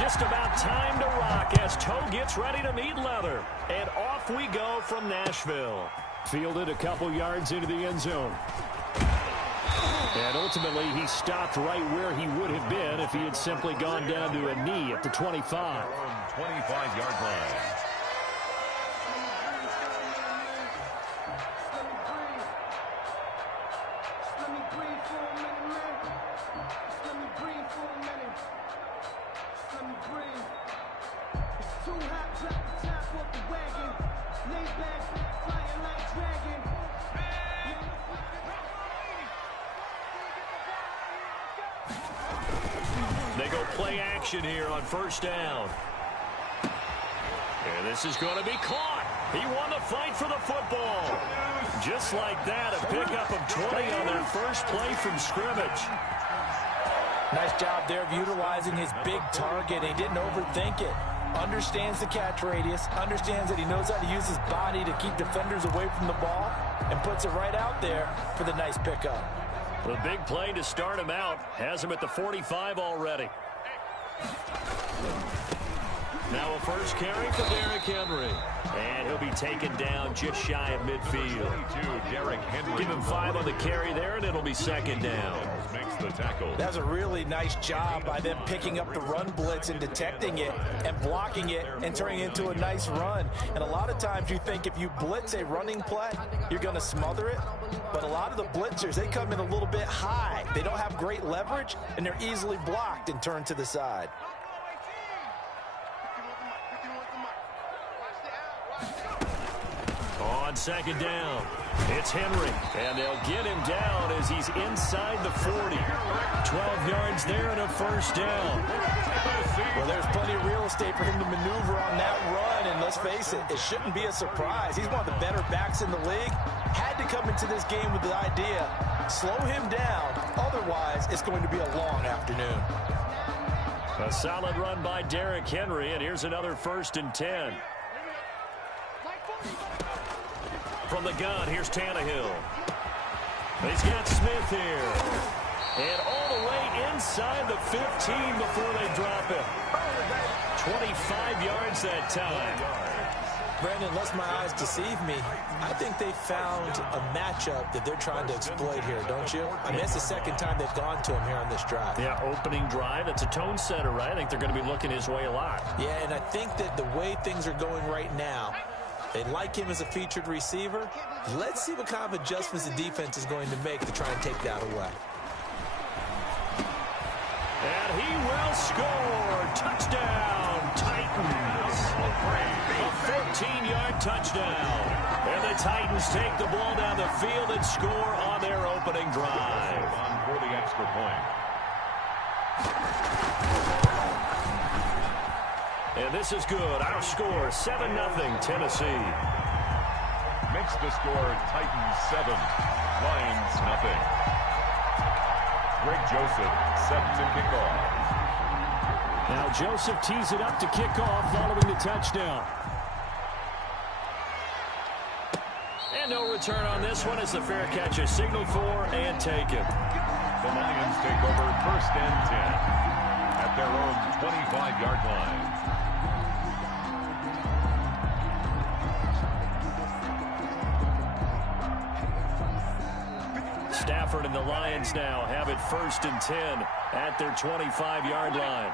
Just about time to rock as toe gets ready to meet leather. And off we go from Nashville. Fielded a couple yards into the end zone. And ultimately, he stopped right where he would have been if he had simply gone down to a knee at the 25. 25-yard line. They go play action here on first down. And this is going to be caught. He won the fight for the football. Just like that, a pickup of 20 on their first play from scrimmage. Nice job there of utilizing his big target. He didn't overthink it. Understands the catch radius, understands that he knows how to use his body to keep defenders away from the ball, and puts it right out there for the nice pickup. The big play to start him out has him at the 45 already. Now a first carry for Derrick Henry. And he'll be taken down just shy of midfield. Derrick Henry. Give him 5 on the carry there, and it'll be second down. Makes the tackle. That's a really nice job by them picking up the run blitz and detecting it and blocking it and turning it into a nice run. And a lot of times you think if you blitz a running play, you're going to smother it. But a lot of the blitzers, they come in a little bit high. They don't have great leverage, and they're easily blocked and turned to the side. On second down, it's Henry, and they'll get him down as he's inside the 40. 12 yards there and a first down. Well, there's plenty of real estate for him to maneuver on that run, and let's face it, it shouldn't be a surprise. He's one of the better backs in the league. Had to come into this game with the idea, slow him down, otherwise it's going to be a long afternoon. A solid run by Derrick Henry, and here's another 1st and 10. From the gun, here's Tannehill. He's got Smith here. And all the way inside the 15 before they drop him. 25 yards that time. Brandon, unless my eyes deceive me, I think they found a matchup that they're trying to exploit here, don't you? I mean, it's the second time they've gone to him here on this drive. Yeah, opening drive. That's a tone setter, right? I think they're going to be looking his way a lot. Yeah, and I think that the way things are going right now, they like him as a featured receiver. Let's see what kind of adjustments the defense is going to make to try and take that away. And he will score. Touchdown, Titans. A 14-yard touchdown. And the Titans take the ball down the field and score on their opening drive. For the extra point. And this is good. Our score, 7-0 Tennessee. Makes the score Titans 7, Lions nothing. Greg Joseph set to kick off. Now Joseph tees it up to kick off following the touchdown. And no return on this one as the fair catch is signaled for and taken. The Lions take over 1st and 10 at their own 25-yard line. Stafford and the Lions now have it 1st and 10 at their 25-yard line.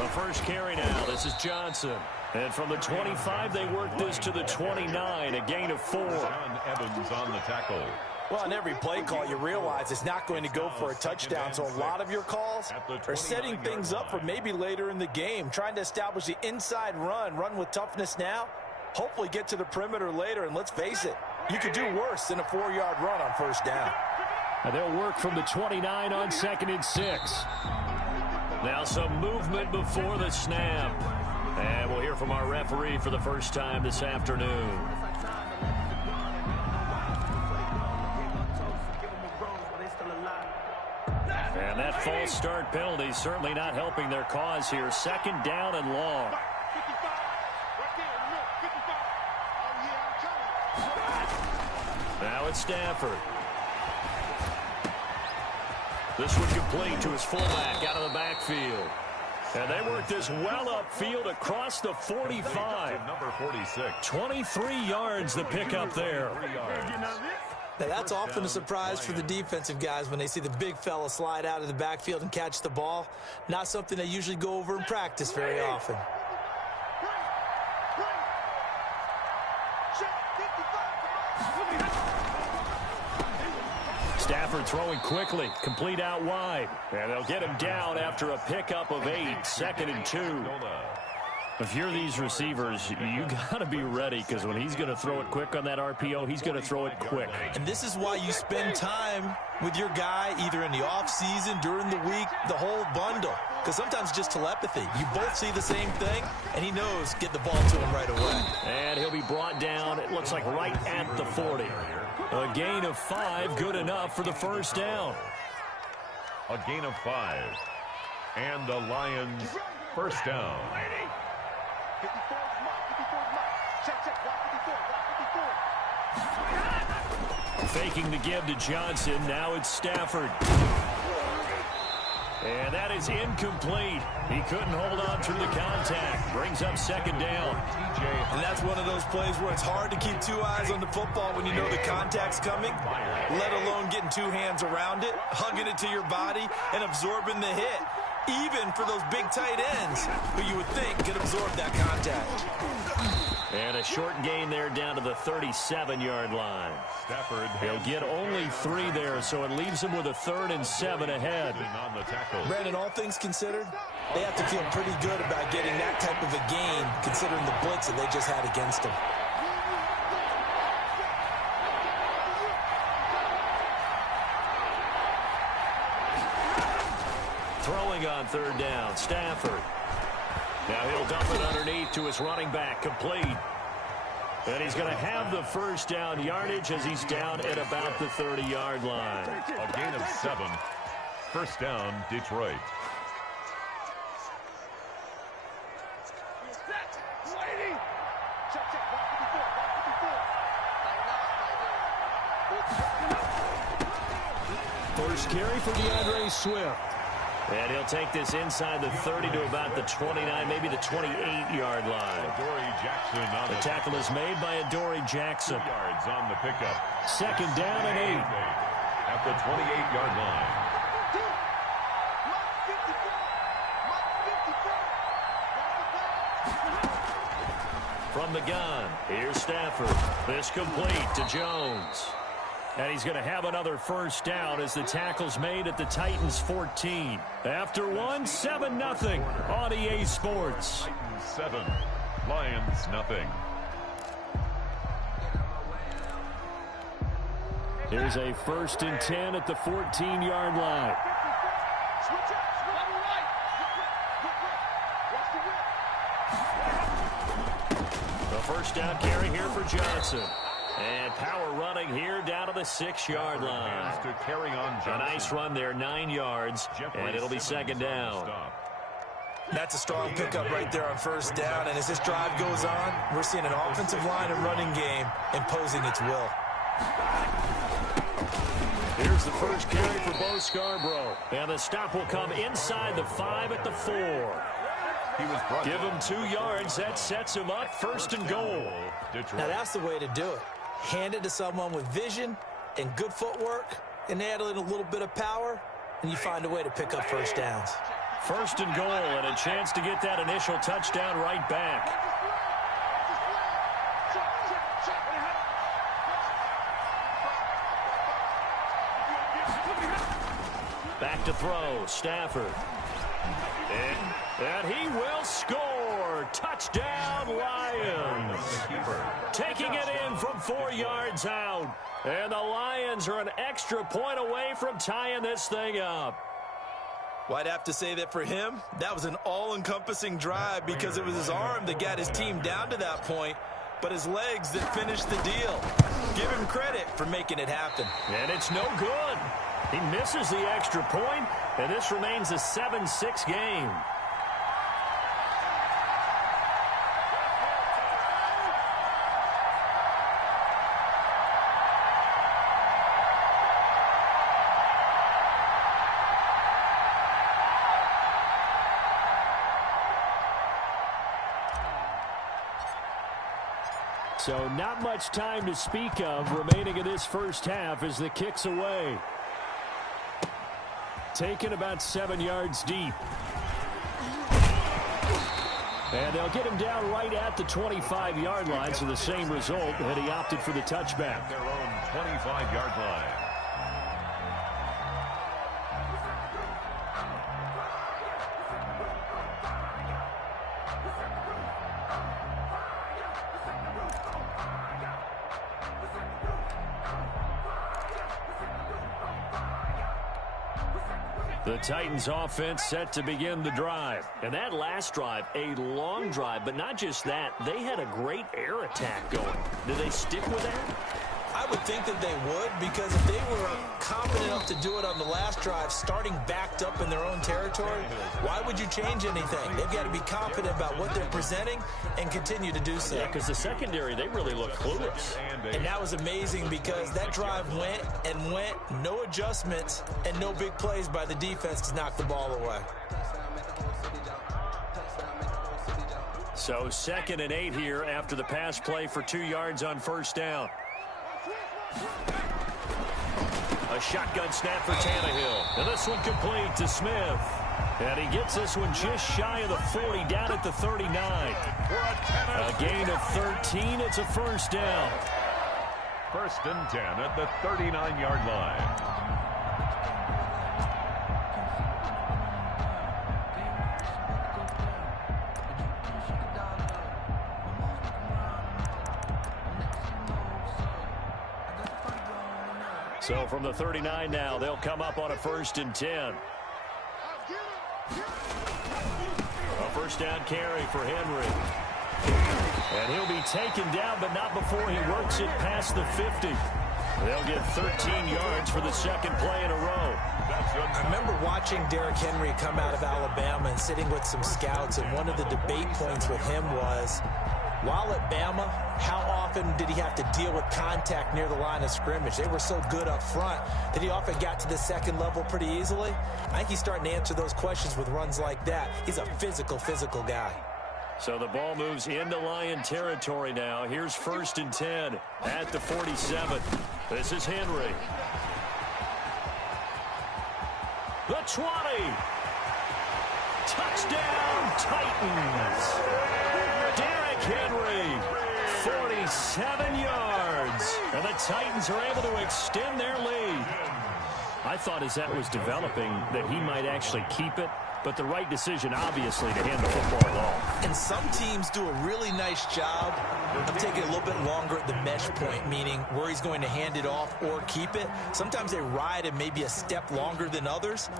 The first carry now. This is Johnson. And from the 25, they work this to the 29, a gain of 4. John Evans on the tackle. Well, on every play call, you realize it's not going to go for a touchdown. So a lot of your calls are setting things up for maybe later in the game, trying to establish the inside run with toughness now. Hopefully get to the perimeter later, and let's face it, you could do worse than a 4-yard run on first down. And they'll work from the 29 on 2nd and 6. Now some movement before the snap. And we'll hear from our referee for the first time this afternoon. And that false start penalty certainly not helping their cause here. 2nd down and long. Now it's Stafford. This one complete to his fullback out of the backfield. And they work this well upfield across the 45. Number 46. 23 yards the pickup there. Now, that's often a surprise for the defensive guys when they see the big fella slide out of the backfield and catch the ball. Not something they usually go over in practice very often. Stafford throwing quickly, complete out wide. And they'll get him down after a pickup of 8, 2nd and 2. If you're these receivers, you got to be ready, because when he's going to throw it quick on that RPO, he's going to throw it quick. And this is why you spend time with your guy either in the offseason, during the week, the whole bundle. Because sometimes just telepathy. You both see the same thing, and he knows get the ball to him right away. And he'll be brought down, it looks like right at the 40. A gain of 5, good enough for the first down. A gain of 5. And the Lions first down. Faking the give to Johnson. Now it's Stafford. And that is incomplete. He couldn't hold on through the contact. Brings up 2nd down. And that's one of those plays where it's hard to keep 2 eyes on the football when you know the contact's coming, let alone getting 2 hands around it, hugging it to your body, and absorbing the hit. Even for those big tight ends who you would think could absorb that contact. And a short gain there down to the 37-yard line. Stafford. He'll get only 3 there, so it leaves him with a 3rd and 7 ahead. On the tackle. Brandon, all things considered, they have to feel pretty good about getting that type of a gain, considering the blitz that they just had against them. Throwing on 3rd down, Stafford. Now he'll dump it underneath to his running back, complete. And he's going to have the first down yardage as he's down at about the 30-yard line. A gain of 7. First down, Detroit. First carry for DeAndre Swift. And he'll take this inside the 30 to about the 29, maybe the 28-yard line. Adoree Jackson on the tackle is made by Adoree Jackson. 2 yards on the pickup. 2nd down and 8. At the 28-yard line. From the gun, here's Stafford. This complete to Jones. And he's going to have another first down as the tackle's made at the Titans 14. After one, 7-0 on EA Sports. Titans 7, Lions nothing. Here's a 1st and 10 at the 14-yard line. The first down carry here for Johnson. And power running here down to the 6-yard line. To carry on Johnson. A nice run there, 9 yards, and it'll be 2nd down. That's a strong pickup right there on first down, and as this drive goes on, we're seeing an offensive line and running game imposing its will. Here's the first carry for Bo Scarborough, and the stop will come inside the 5 at the 4. Give him 2 yards. That sets him up 1st and goal. Now that's the way to do it. Hand it to someone with vision and good footwork, and add in a little bit of power, and you find a way to pick up first downs. 1st and goal, and a chance to get that initial touchdown right back. Back to throw, Stafford. And he will score. Touchdown, Lions. Taking it in from 4 yards out. And the Lions are an extra point away from tying this thing up. Well, I'd have to say that for him, that was an all-encompassing drive because it was his arm that got his team down to that point, but his legs that finished the deal. Give him credit for making it happen. And it's no good. He misses the extra point, and this remains a 7-6 game. So not much time to speak of remaining in this first half as the kick's away. Taken about 7 yards deep. And they'll get him down right at the 25-yard line, so the same result, and he opted for the touchback. Their own 25-yard line. The Titans offense set to begin the drive. And that last drive, a long drive, but not just that. They had a great air attack going. Do they stick with that? I would think that they would, because if they were confident enough to do it on the last drive, starting backed up in their own territory, why would you change anything? They've got to be confident about what they're presenting and continue to do so. Yeah, because the secondary, they really look clueless. And that was amazing because that drive went and went, no adjustments, and no big plays by the defense to knock the ball away. So 2nd and 8 here after the pass play for 2 yards on first down. A shotgun snap for Tannehill. And this one complete to Smith. And he gets this one just shy of the 40, down at the 39. A gain of 13. It's a first down. 1st and 10 at the 39-yard line. So from the 39 now, they'll come up on a 1st and 10. A first down carry for Henry. And he'll be taken down, but not before he works it past the 50. They'll get 13 yards for the 2nd play in a row. I remember watching Derrick Henry come out of Alabama and sitting with some scouts, and one of the debate points with him was, while at Bama, how often did he have to deal with contact near the line of scrimmage? They were so good up front that he often got to the 2nd level pretty easily. I think he's starting to answer those questions with runs like that. He's a physical guy. So the ball moves into Lion territory now. Here's 1st and 10 at the 47. This is Henry. The 20. Touchdown, Titans. Derrick Henry, 47 yards. And the Titans are able to extend their lead. I thought as that was developing that he might actually keep it, but the right decision, obviously, to hand the football off. And some teams do a really nice job of taking a little bit longer at the mesh point, meaning where he's going to hand it off or keep it. Sometimes they ride him maybe a step longer than others.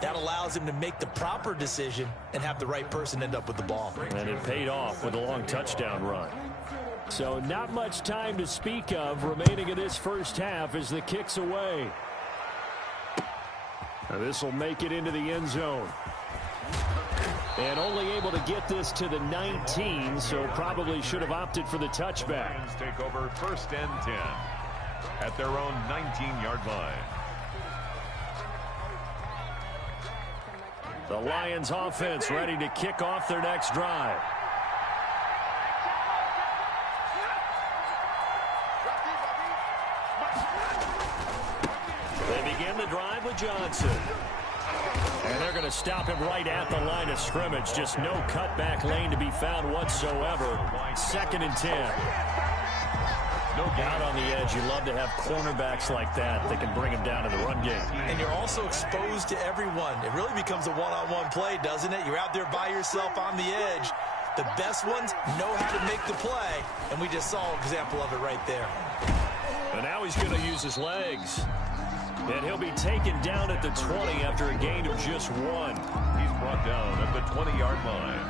That allows him to make the proper decision and have the right person end up with the ball. And it paid off with a long touchdown run. So not much time to speak of remaining in this first half as the kick's away. Now this will make it into the end zone. And only able to get this to the 19, so probably should have opted for the touchback. Lions take over 1st and 10 at their own 19-yard line. The Lions offense ready to kick off their next drive. They begin the drive with Johnson. And they're going to stop him right at the line of scrimmage. Just no cutback lane to be found whatsoever. 2nd and 10. Out on the edge, you love to have cornerbacks like that that can bring him down to the run game. And you're also exposed to everyone. It really becomes a one-on-one play, doesn't it? You're out there by yourself on the edge. The best ones know how to make the play, and we just saw an example of it right there. And now he's going to use his legs. And he'll be taken down at the 20 after a gain of just 1. He's brought down at the 20-yard line.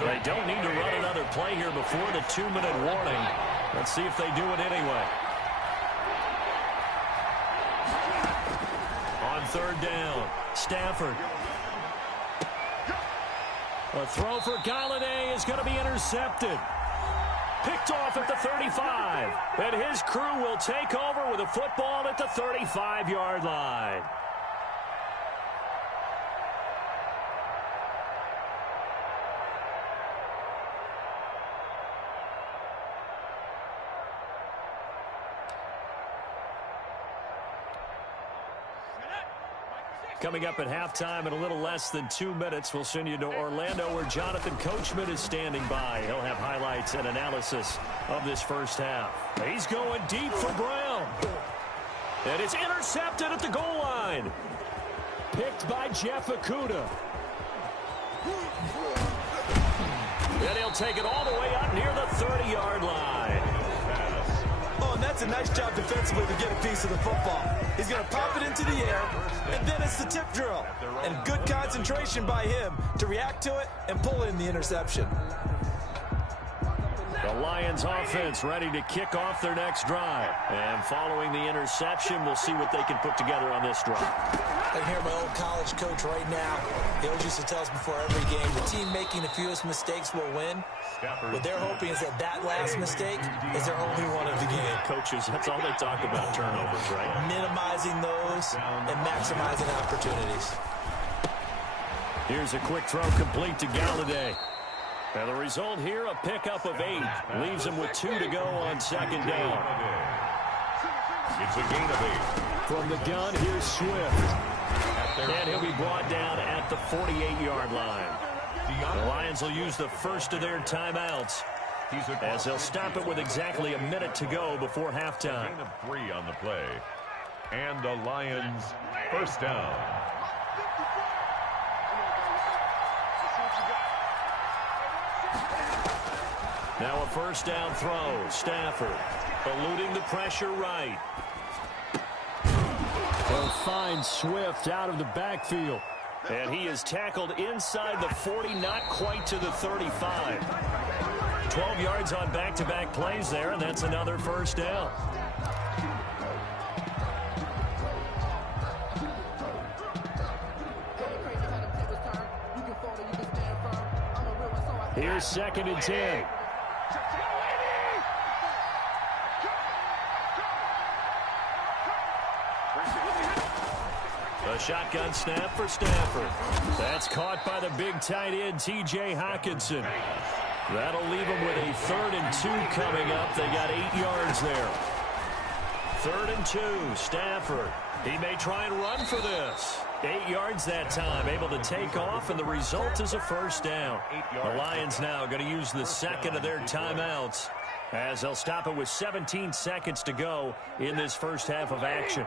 They don't need to run another play here before the 2-minute warning. Let's see if they do it anyway. On 3rd down, Stafford. A throw for Galladay is going to be intercepted. Picked off at the 35. And his crew will take over with a football at the 35-yard line. Coming up at halftime in a little less than 2 minutes, we'll send you to Orlando where Jonathan Coachman is standing by. He'll have highlights and analysis of this first half. He's going deep for Brown. And it's intercepted at the goal line. Picked by Jeff Okudah. And he'll take it all the way up near the 30-yard line. Oh, and that's a nice job defensively to get a piece of the football. He's going to pop it into the air, and then it's the tip drill. And good concentration by him to react to it and pull in the interception. The Lions offense ready to kick off their next drive. And following the interception, we'll see what they can put together on this drive. I can hear my old college coach right now. He always used to tell us before every game, the team making the fewest mistakes will win. What they're hoping is that last mistake is their only one of the game. Coaches, that's all they talk about, turnovers, right? Minimizing those and maximizing opportunities. Here's a quick throw complete to Galladay. And the result here, a pickup of 8. Leaves him with 2 to go on second down. It's a gain of 8. From the gun, here's Swift. And he'll be brought down at the 48-yard line. The Lions will use the first of their timeouts as they'll stop it with exactly a minute to go before halftime. Gain of 3 on the play. And the Lions first down. Now a first down throw. Stafford eluding the pressure right. They'll find Swift out of the backfield. And he is tackled inside the 40, not quite to the 35. 12 yards on back-to-back plays there, and that's another first down. Here's 2nd and 10. A shotgun snap for Stafford. That's caught by the big tight end, T.J. Hockenson. That'll leave them with a 3rd and 2 coming up. They got 8 yards there. 3rd and 2, Stafford. He may try and run for this. 8 yards that time, able to take off, and the result is a first down. The Lions now going to use the second of their timeouts as they'll stop it with 17 seconds to go in this first half of action.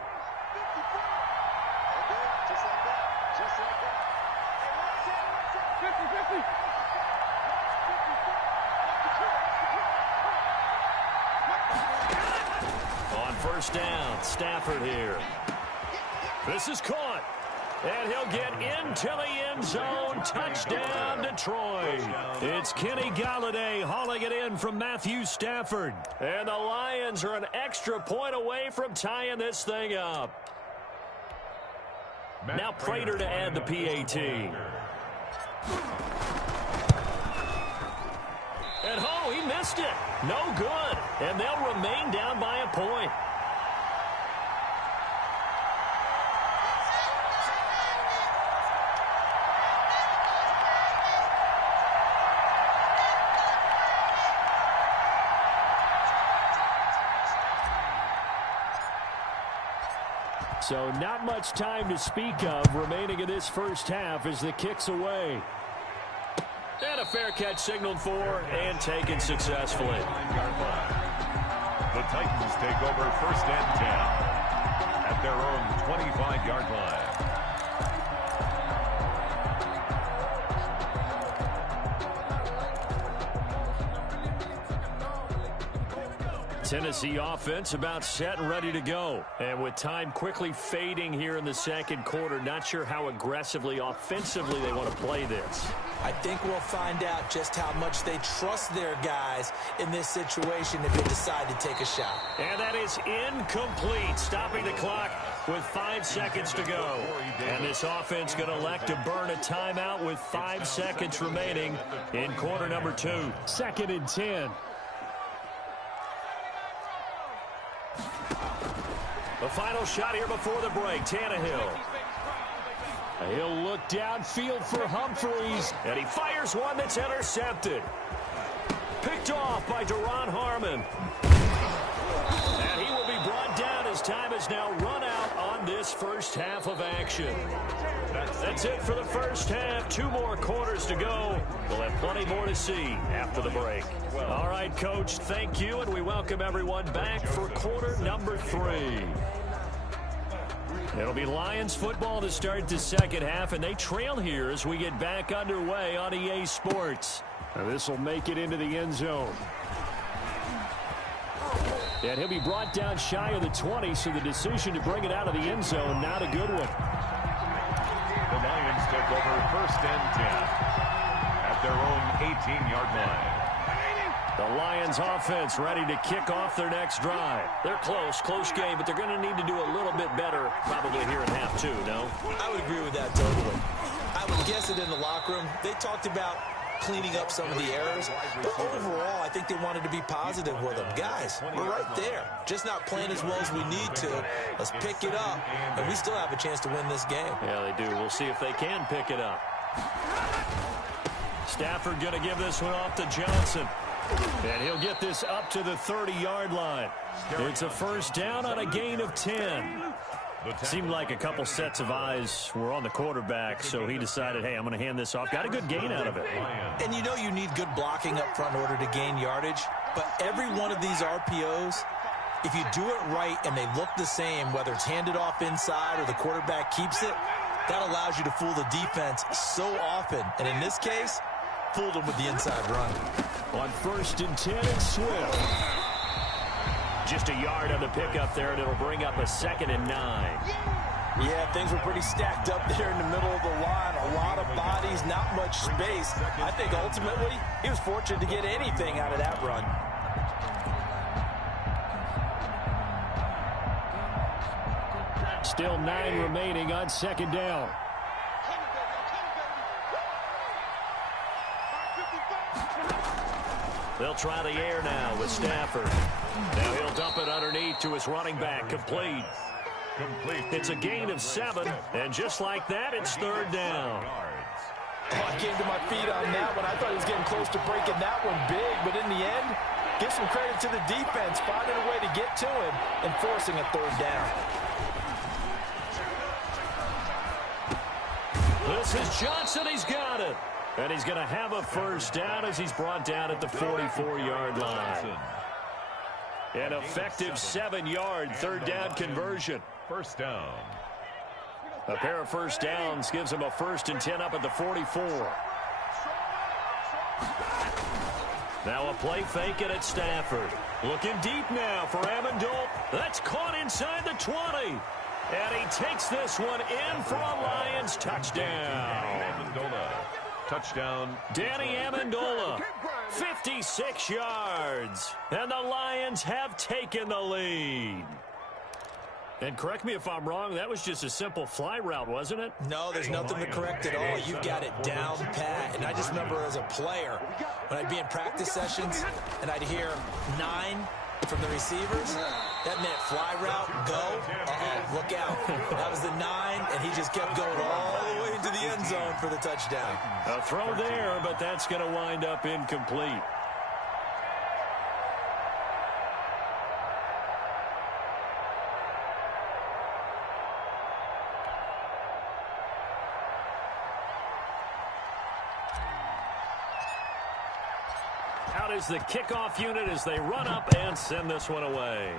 On first down, Stafford here. This is caught. And he'll get into the end zone. Touchdown, Detroit. It's Kenny Galladay hauling it in from Matthew Stafford. And the Lions are an extra point away from tying this thing up. Now Prater to add the PAT. And he missed it. No good. And they'll remain down by a point. So not much time to speak of remaining in this first half as the kick's away. And a fair catch signaled for and taken successfully. The Titans take over 1st and 10 at their own 25-yard line. Tennessee offense about set and ready to go. And with time quickly fading here in the second quarter, not sure how aggressively, offensively they want to play this. I think we'll find out just how much they trust their guys in this situation if they decide to take a shot. And that is incomplete, stopping the clock with 5 seconds to go. And this offense going to elect to burn a timeout with 5 seconds remaining in quarter number 2. 2nd and 10. The final shot here before the break, Tannehill. He'll look downfield for Humphreys, and he fires one that's intercepted. Picked off by Duron Harmon. And he will be brought down as time has now run out on this first half of action. That's it for the first half. 2 more quarters to go. We'll have plenty more to see after the break. All right, Coach, thank you, and we welcome everyone back for quarter number 3. It'll be Lions football to start the second half, and they trail here as we get back underway on EA Sports. This will make it into the end zone. And he'll be brought down shy of the 20, so the decision to bring it out of the end zone, not a good one. The Lions take over first and 10 at their own 18-yard line. The Lions offense ready to kick off their next drive. They're close game, but they're going to need to do a little bit better probably here in half 2, no? I would agree with that totally. I would guess it in the locker room. They talked about cleaning up some of the errors, but overall, I think they wanted to be positive with them. Guys, we're right there. Just not playing as well as we need to. Let's pick it up, and we still have a chance to win this game. Yeah, they do. We'll see if they can pick it up. Stafford going to give this one off to Johnson. And he'll get this up to the 30-yard line. It's a first down on a gain of 10. Seemed like a couple sets of eyes were on the quarterback, so he decided, hey, I'm going to hand this off. Got a good gain out of it. And you know you need good blocking up front in order to gain yardage, but every one of these RPOs, if you do it right and they look the same, whether it's handed off inside or the quarterback keeps it, that allows you to fool the defense so often. And in this case, fooled them with the inside run. On first and 10, it's Swift. Just a yard on the pickup there, and it'll bring up a 2nd and 9. Yeah, things were pretty stacked up there in the middle of the line. A lot of bodies, not much space. I think ultimately he was fortunate to get anything out of that run. Still 9 remaining on 2nd down. They'll try the air now with Stafford. Now he'll dump it underneath to his running back. Complete. It's a gain of 7, and just like that, it's 3rd down. Oh, I came to my feet on that one. I thought he was getting close to breaking that one big, but in the end, give some credit to the defense, finding a way to get to him and forcing a 3rd down. This is Johnson. He's got it. And he's going to have a first down as he's brought down at the 44-yard line. An effective 7-yard 3rd down conversion. First down. A pair of first downs gives him a 1st and 10 up at the 44. Now a play fake it at Stafford. Looking deep now for Amendola. That's caught inside the 20. And he takes this one in for a Lions touchdown. Amendola. Touchdown. Danny Amendola, 56 yards. And the Lions have taken the lead. And correct me if I'm wrong, that was just a simple fly route, wasn't it? No, there's nothing to correct at all. You've got it down pat. And I just remember as a player, when I'd be in practice sessions and I'd hear 9 from the receivers, that meant fly route, go, look out. That was the 9, and he just kept going all the way into the end zone for the touchdown. A throw there, but that's going to wind up incomplete. Out is the kickoff unit as they run up and send this one away.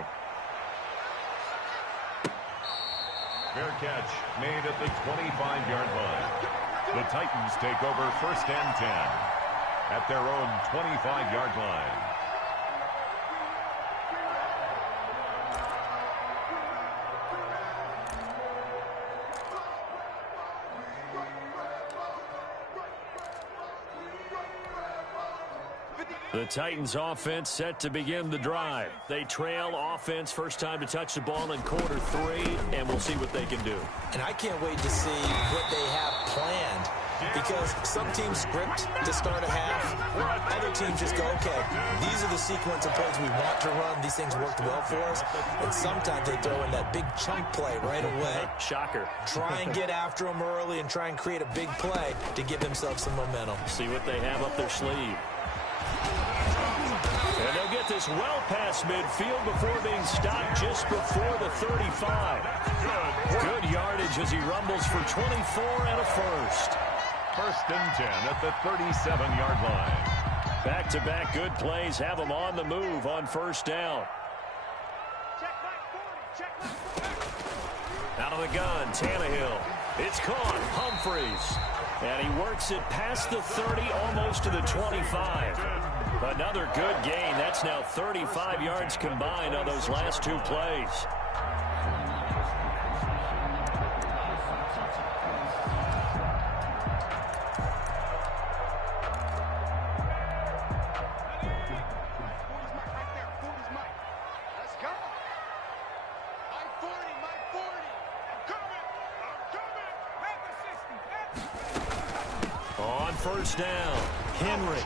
Fair catch made at the 25-yard line. The Titans take over first and 10 at their own 25-yard line. The Titans offense set to begin the drive. They trail offense, first time to touch the ball in quarter 3, and we'll see what they can do. And I can't wait to see what they have planned, because some teams script to start a half. Other teams just go, okay, these are the sequence of plays we want to run. These things worked well for us. And sometimes they throw in that big chunk play right away. Shocker. Try and get after them early and try and create a big play to give themselves some momentum. See what they have up their sleeve. And they'll get this well past midfield before being stopped just before the 35. Good yardage as he rumbles for 24 and a first. First and 10 at the 37-yard line. Back-to-back good plays have him on the move on first down. Out of the gun, Tannehill. It's caught, Humphries. And he works it past the 30, almost to the 25. Another good gain. That's now 35 yards combined on those last two plays. First down, Henry.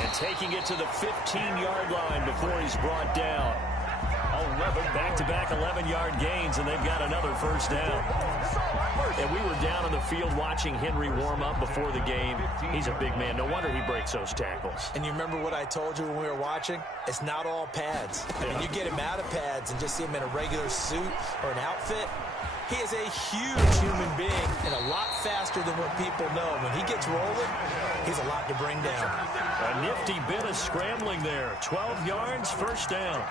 And taking it to the 15-yard line before he's brought down. 11 back-to-back 11-yard gains, and they've got another first down. And we were down on the field watching Henry warm up before the game. He's a big man. No wonder he breaks those tackles. And you remember what I told you when we were watching? It's not all pads. I mean, you get him out of pads and just see him in a regular suit or an outfit. He is a huge human being and a lot faster than what people know. When he gets rolling, he's a lot to bring down. A nifty bit of scrambling there. 12 yards, first down.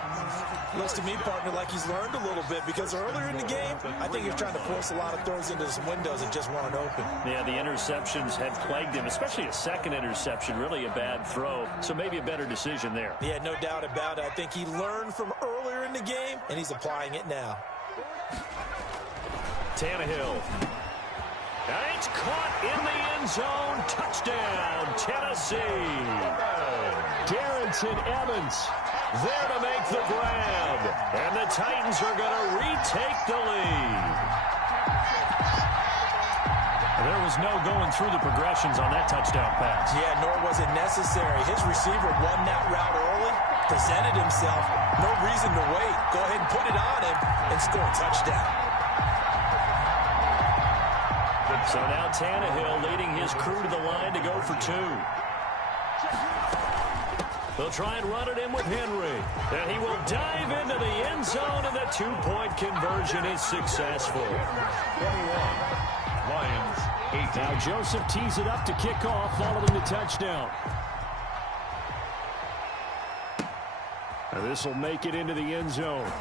Looks to me, partner, like he's learned a little bit because earlier in the game, I think he was trying to force a lot of throws into some windows that just weren't open. Yeah, the interceptions had plagued him, especially a second interception, really a bad throw. So maybe a better decision there. Yeah, no doubt about it. I think he learned from earlier in the game, and he's applying it now. Tannehill. And it's caught in the end zone. Touchdown, Tennessee. Darrington Evans there to make the grab. And the Titans are going to retake the lead. There was no going through the progressions on that touchdown pass. Yeah, nor was it necessary. His receiver won that route early, presented himself. No reason to wait. Go ahead and put it on him and score a touchdown. So now Tannehill leading his crew to the line to go for two. They'll try and run it in with Henry. And he will dive into the end zone, and the two-point conversion is successful. 21. Lions, 18. Now Joseph tees it up to kick off following the touchdown. This will make it into the end zone.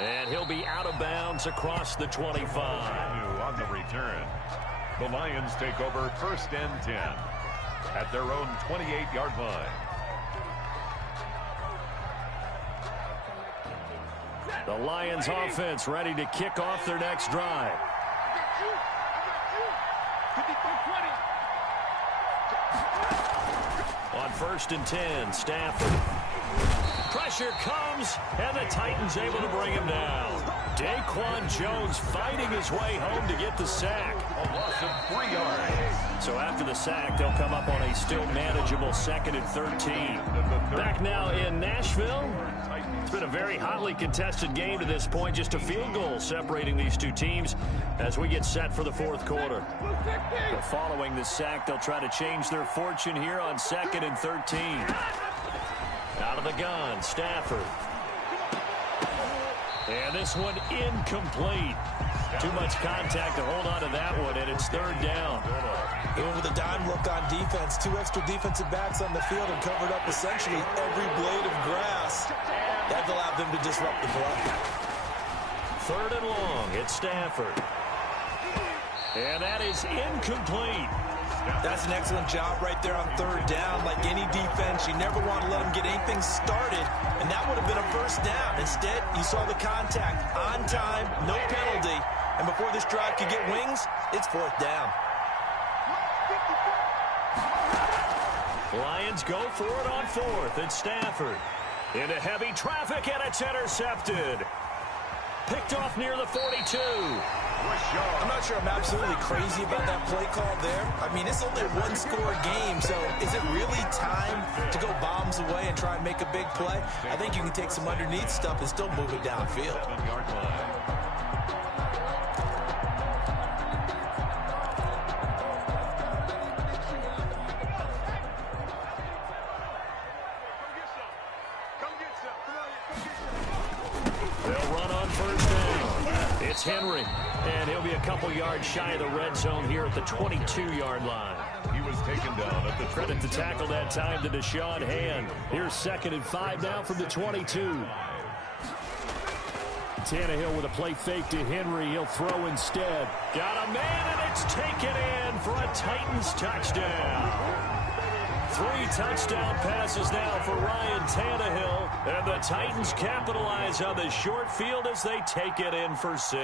And he'll be out of bounds across the 25. On the return. The Lions take over first and 10 at their own 28-yard line. The Lions offense ready to kick off their next drive. On first and 10, Stafford. Pressure comes, and the Titans able to bring him down. Daquan Jones fighting his way home to get the sack. A loss of 3 yards. So after the sack, they'll come up on a still manageable 2nd and 13. Back now in Nashville. It's been a very hotly contested game to this point. Just a field goal separating these two teams as we get set for the fourth quarter. But following the sack, they'll try to change their fortune here on 2nd and 13. Out of the gun, Stafford. And this one incomplete. Too much contact to hold on to that one, and it's third down. Even with a dime look on defense, 2 extra defensive backs on the field and covered up essentially every blade of grass. That allowed them to disrupt the play. Third and long, it's Stafford. And that is incomplete. That's an excellent job right there on third down. Like any defense, you never want to let them get anything started, and that would have been a first down. Instead, you saw the contact on time, no penalty, and before this drive could get wings, it's fourth down. Lions go for it on fourth. It's Stafford. Into heavy traffic, and it's intercepted. Picked off near the 42. I'm not sure I'm absolutely crazy about that play call there. I mean, it's only a one-score game, so is it really time to go bombs away and try and make a big play? I think you can take some underneath stuff and still move it downfield. Henry. And he'll be a couple yards shy of the red zone here at the 22-yard line. He was taken down at the Credit to tackle that time to Deshaun Hand. Here's 2nd and 5 now from the 22. Tannehill with a play fake to Henry. He'll throw instead. Got a man, and it's taken in for a Titans touchdown. 3 touchdown passes now for Ryan Tannehill. And the Titans capitalize on the short field as they take it in for 6.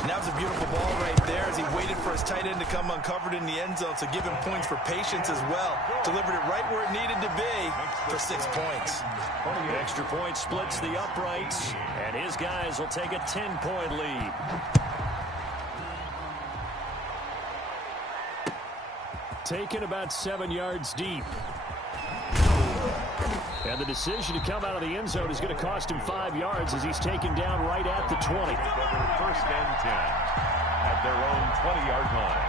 And that was a beautiful ball right there as he waited for his tight end to come uncovered in the end zone, so give him points for patience as well. Delivered it right where it needed to be for 6 points. The extra point splits the uprights, and his guys will take a 10-point lead. Taken about 7 yards deep. And the decision to come out of the end zone is going to cost him 5 yards as he's taken down right at the 20. 1st and 10 at their own 20-yard line.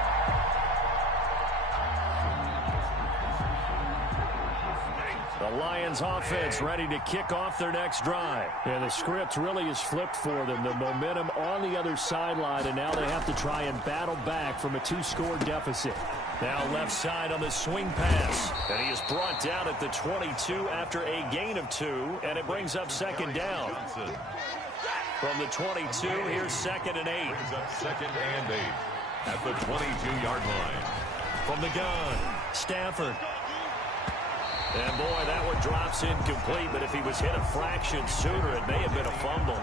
The Lions offense ready to kick off their next drive. And the script really is flipped for them. The momentum on the other sideline, and now they have to try and battle back from a 2-score deficit. Now left side on the swing pass. And he is brought down at the 22 after a gain of 2. And it brings up 2nd down. From the 22, here's 2nd and 8. Brings up 2nd and 8 at the 22-yard line. From the gun, Stafford. And boy, that one drops incomplete, but if he was hit a fraction sooner, it may have been a fumble.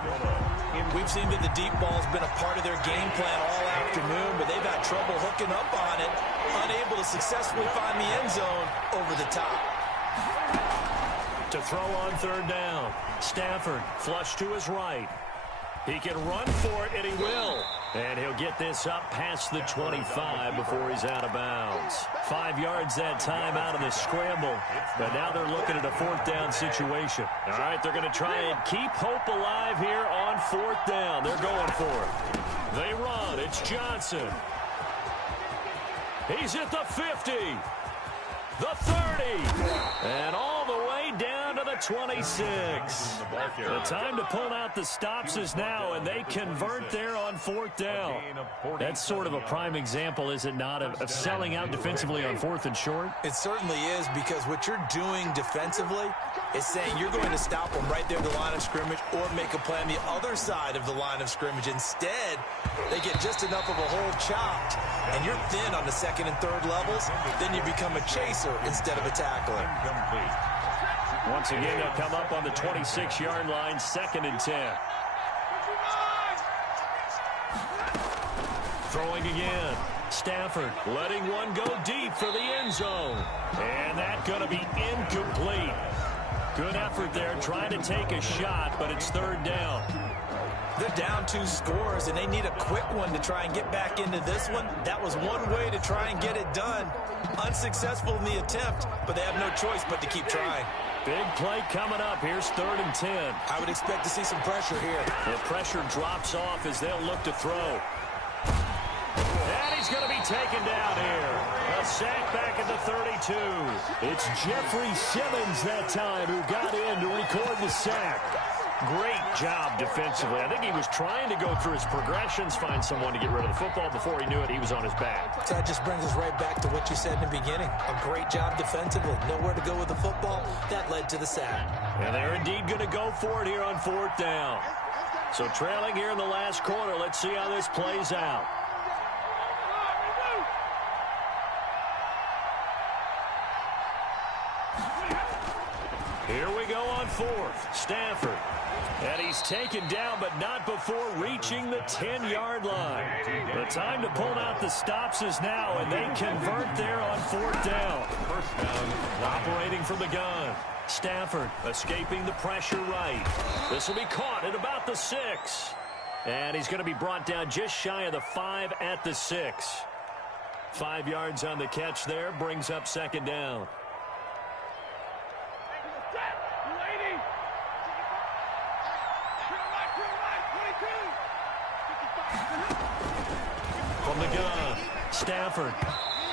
We've seen that the deep ball's been a part of their game plan all afternoon, but they've had trouble hooking up on it, unable to successfully find the end zone over the top. To throw on 3rd down, Stafford flush to his right. He can run for it, and he will. And he'll get this up past the 25 before he's out of bounds. 5 yards that time out of the scramble. But now they're looking at a 4th down situation. All right, they're going to try and keep hope alive here on 4th down. They're going for it. They run. It's Johnson. He's at the 50. The 30. And all the way down to the 26. The time to pull out the stops is now, and they convert there on 4th down. That's sort of a prime example, is it not, of selling out defensively on 4th and short? It certainly is, because what you're doing defensively is saying you're going to stop them right there at the line of scrimmage or make a play on the other side of the line of scrimmage. Instead, they get just enough of a hole chopped, and you're thin on the 2nd and 3rd levels, then you become a chaser instead of a tackler. Once again, they'll come up on the 26-yard line, 2nd and 10. Throwing again. Stafford letting one go deep for the end zone. And that's going to be incomplete. Good effort there, trying to take a shot, but it's 3rd down. They're down 2 scores, and they need a quick one to try and get back into this one. That was one way to try and get it done. Unsuccessful in the attempt, but they have no choice but to keep trying. Big play coming up. Here's 3rd and 10. I would expect to see some pressure here. The pressure drops off as they'll look to throw. And he's going to be taken down here. A sack back at the 32. It's Jeffrey Simmons that time who got in to record the sack. Great job defensively. I think he was trying to go through his progressions, find someone to get rid of the football. Before he knew it, he was on his back. So that just brings us right back to what you said in the beginning. A great job defensively. Nowhere to go with the football. That led to the sack. And they're indeed going to go for it here on 4th down. So trailing here in the last quarter. Let's see how this plays out. Here we go on 4th. Stafford. And he's taken down, but not before reaching the 10-yard line. The time to pull out the stops is now, and they convert there on 4th down. First down. Operating from the gun. Stafford escaping the pressure right. This will be caught at about the 6. And he's going to be brought down just shy of the 5 at the 6. 5 yards on the catch there, brings up 2nd down. From the gun, Stafford.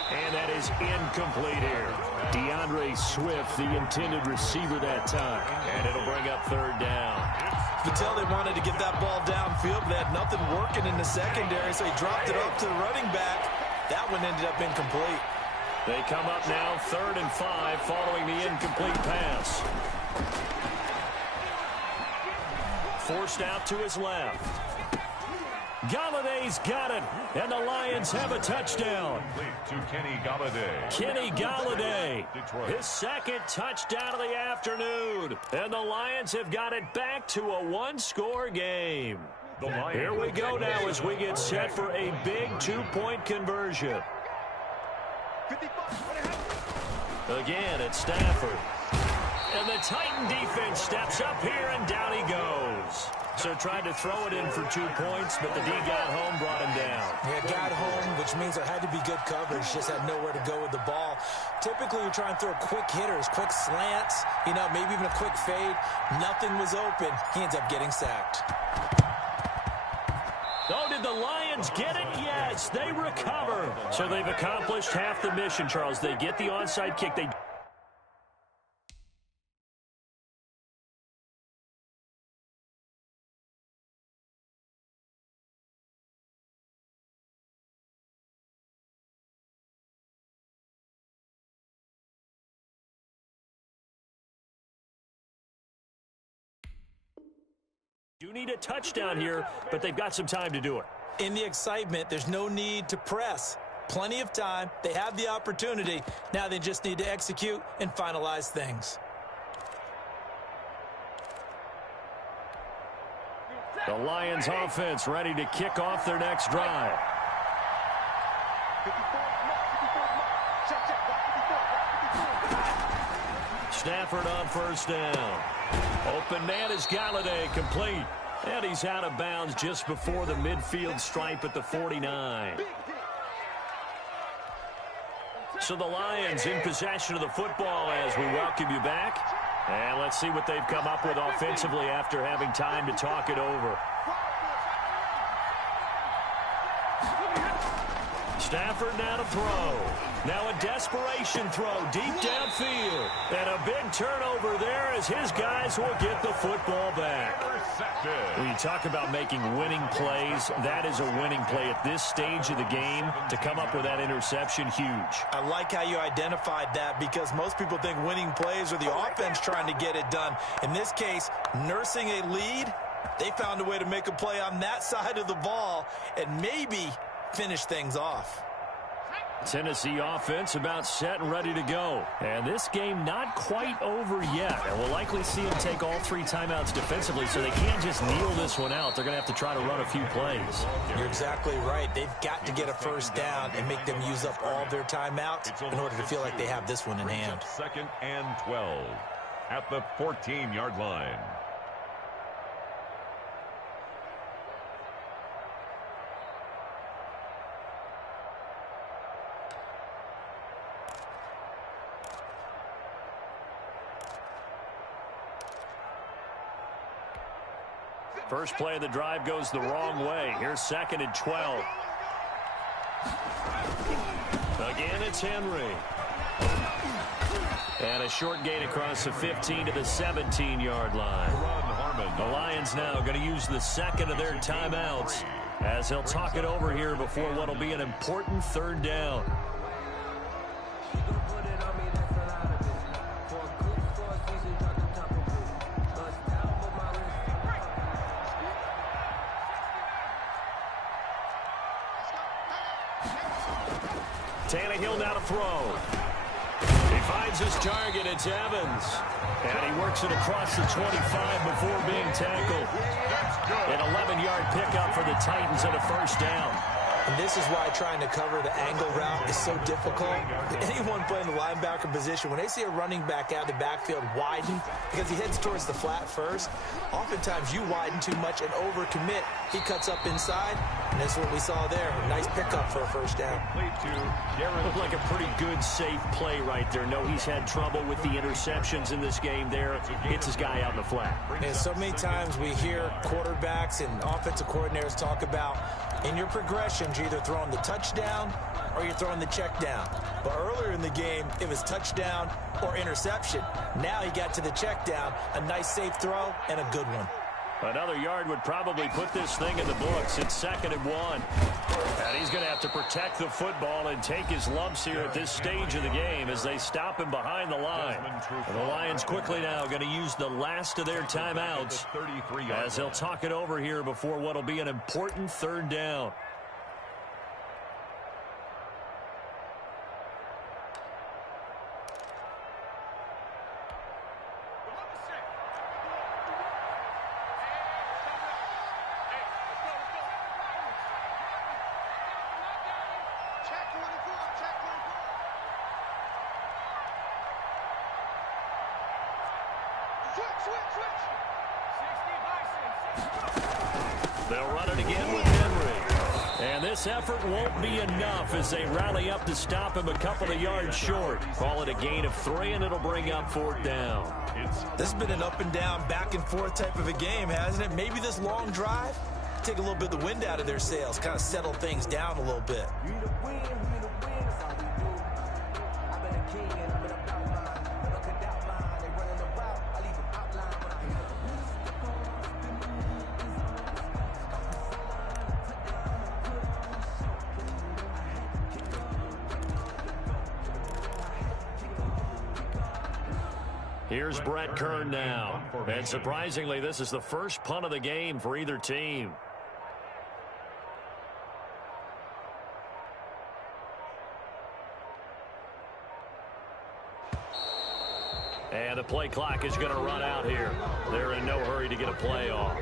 And that is incomplete here. DeAndre Swift, the intended receiver that time. And it'll bring up third down. You can tell they wanted to get that ball downfield, but they had nothing working in the secondary, so he dropped it up to the running back. That one ended up incomplete. They come up now 3rd and 5 following the incomplete pass. Forced out to his left. Galladay's got it, and the Lions have a touchdown. To Kenny Galladay. Kenny Galladay, his second touchdown of the afternoon. And the Lions have got it back to a one-score game. Here we go now as we get set for a big 2-point conversion. Again, it's Stafford. And the Titan defense steps up here, and down he goes. So tried to throw it in for 2 points, but the D got home, brought him down. Yeah, got home, which means there had to be good coverage. Just had nowhere to go with the ball. Typically, you're trying to throw quick hitters, quick slants, maybe even a quick fade. Nothing was open. He ends up getting sacked. Oh, did the Lions get it? Yes, they recover. So they've accomplished half the mission, Charles. They get the onside kick. They do need a touchdown here, but they've got some time to do it. In the excitement, there's no need to press. Plenty of time. They have the opportunity. Now they just need to execute and finalize things. The Lions offense ready to kick off their next drive. Stafford on first down. Open man is Galladay, complete. And he's out of bounds just before the midfield stripe at the 49. So the Lions in possession of the football as we welcome you back. And let's see what they've come up with offensively after having time to talk it over. Stafford now to throw. Now a desperation throw deep downfield. And a big turnover there as his guys will get the football back. When you talk about making winning plays, that is a winning play at this stage of the game. To come up with that interception, huge. I like how you identified that because most people think winning plays are the offense trying to get it done. In this case, nursing a lead, they found a way to make a play on that side of the ball and maybe finish things off. Tennessee offense about set and ready to go. And this game not quite over yet. And we'll likely see them take all 3 timeouts defensively, so they can't just kneel this one out. They're going to have to try to run a few plays. You're exactly right. They've got to get a first down and make them use up all their timeouts in order to feel like they have this one in hand. 2nd and 12 at the 14-yard line. First play of the drive goes the wrong way. Here's 2nd and 12. Again, it's Henry. And a short gain across the 15 to the 17-yard line. The Lions now going to use the second of their timeouts as they'll talk it over here before what will be an important 3rd down. Tannehill now to throw. He finds his target. It's Evans. And he works it across the 25 before being tackled. An 11-yard pickup for the Titans and a first down. And this is why trying to cover the angle route is so difficult. Anyone playing the linebacker position, when they see a running back out of the backfield widen because he heads towards the flat first, oftentimes you widen too much and overcommit. He cuts up inside, and that's what we saw there. A nice pickup for a first down. Looked like a pretty good, safe play right there. No, he's had trouble with the interceptions in this game there. Gets his guy out in the flat. And so many times we hear quarterbacks and offensive coordinators talk about in your progressions, you're either throwing the touchdown or you're throwing the check down. But earlier in the game, it was touchdown or interception. Now he got to the check down, a nice safe throw, and a good one. Another yard would probably put this thing in the books. It's 2nd and 1. And he's going to have to protect the football and take his lumps here at this stage of the game as they stop him behind the line. And the Lions quickly now going to use the last of their timeouts as they'll talk it over here before what will be an important 3rd down. They'll run it again with Henry. And this effort won't be enough as they rally up to stop him a couple of yards short. Call it a gain of 3, and it'll bring up 4th down. This has been an up and down, back and forth type of a game, hasn't it? Maybe this long drive, take a little bit of the wind out of their sails, kind of settle things down a little bit. Here's Brett Kern now. And surprisingly, this is the first punt of the game for either team. And the play clock is going to run out here. They're in no hurry to get a play off.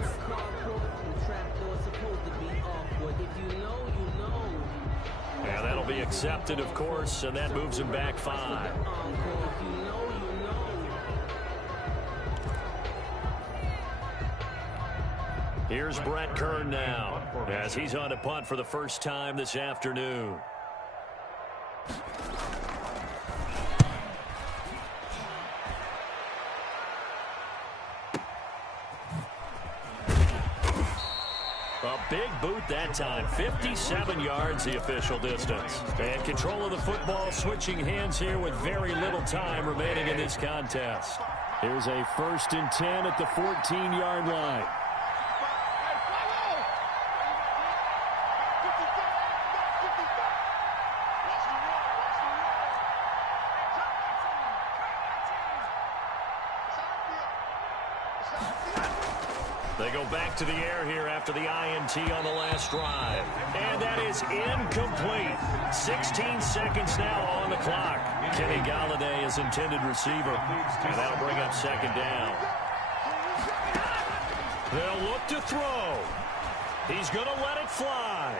And that'll be accepted, of course, and that moves him back 5. Here's Brett Kern now as he's on to punt for the first time this afternoon. A big boot that time. 57 yards the official distance. And control of the football switching hands here with very little time remaining in this contest. Here's a 1st and 10 at the 14-yard line. They go back to the air here after the INT on the last drive. And that is incomplete. 16 seconds now on the clock. Kenny Galladay is intended receiver. And that'll bring up 2nd down. They'll look to throw. He's going to let it fly.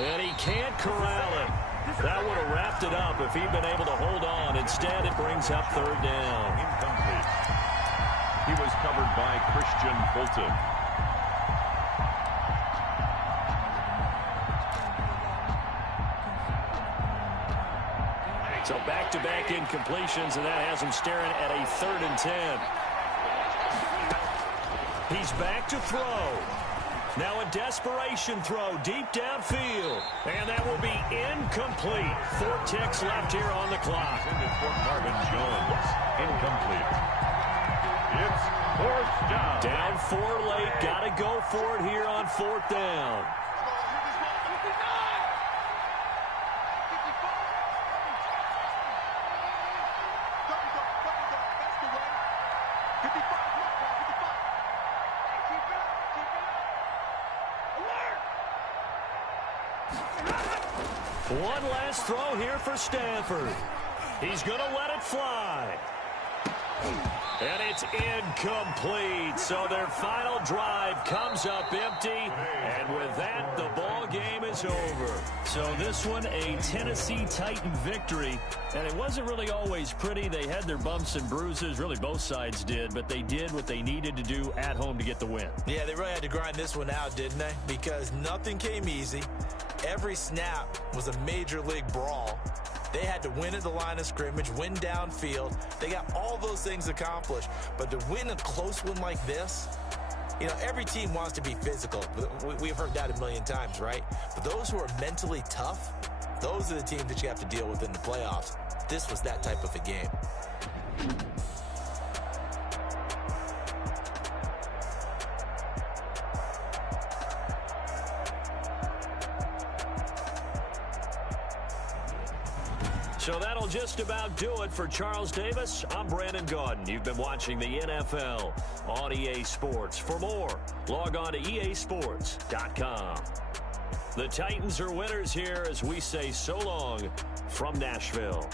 And he can't corral it. That would have wrapped it up if he'd been able to hold on. Instead, it brings up 3rd down. Incomplete. He was covered by Christian Fulton. So back-to-back incompletions, and that has him staring at a 3rd and 10. He's back to throw. Now a desperation throw deep downfield. And that will be incomplete. 4 ticks left here on the clock. Intended for Marvin Jones. Incomplete. It's 4th down. Down 4 late. Got to go for it here on 4th down. One last throw here for Stanford. He's going to let it fly. And it's incomplete. So their final drive comes up empty. And with that, the ball game is over. So this one, a Tennessee Titan victory. And it wasn't really always pretty. They had their bumps and bruises. Really, both sides did. But they did what they needed to do at home to get the win. Yeah, they really had to grind this one out, didn't they? Because nothing came easy. Every snap was a major league brawl. They had to win at the line of scrimmage, win downfield. They got all those things accomplished. But to win a close one like this, You know, every team wants to be physical. We've heard that a million times, right? But those who are mentally tough, those are the teams that you have to deal with in the playoffs. This was that type of a game. So that'll just about do it for Charles Davis. I'm Brandon Gaudin. You've been watching the NFL on EA Sports. For more, log on to easports.com. The Titans are winners here as we say so long from Nashville.